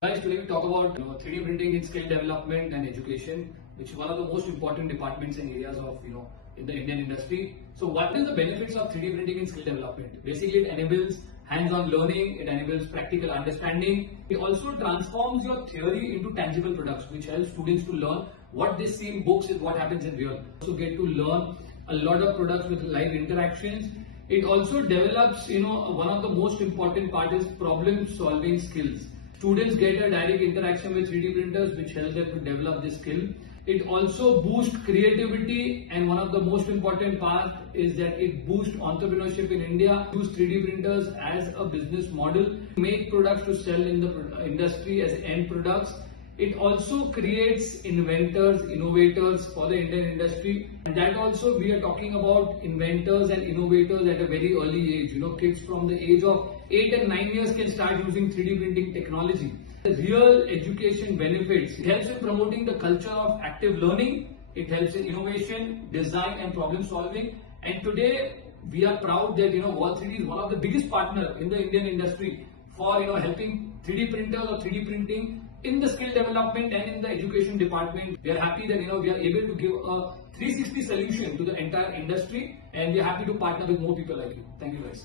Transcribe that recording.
Guys, today we talk about 3D printing in skill development and education, which is one of the most important departments and areas of in the Indian industry. So, what is the benefits of 3D printing in skill development? Basically, it enables hands-on learning, it enables practical understanding. It also transforms your theory into tangible products, which helps students to learn what they see in books is what happens in real. So, get to learn a lot of products with live interactions. It also develops, one of the most important part is problem-solving skills. Students get a direct interaction with 3D printers, which helps them to develop this skill. It also boosts creativity, and one of the most important parts is that it boosts entrepreneurship in India. Use 3D printers as a business model, make products to sell in the industry as end products. It also creates inventors, innovators for the Indian industry, and that also we are talking about inventors and innovators at a very early age. Kids from the age of 8 and 9 years can start using 3D printing technology. The real education benefits. It helps in promoting the culture of active learning. It helps in innovation, design, and problem solving. And today we are proud that WOL3D is one of the biggest partners in the Indian industry for helping 3D printers or 3D printing in the skill development and in the education department. We are happy that we are able to give a 360 solution to the entire industry, and we are happy to partner with more people like you. Thank you guys.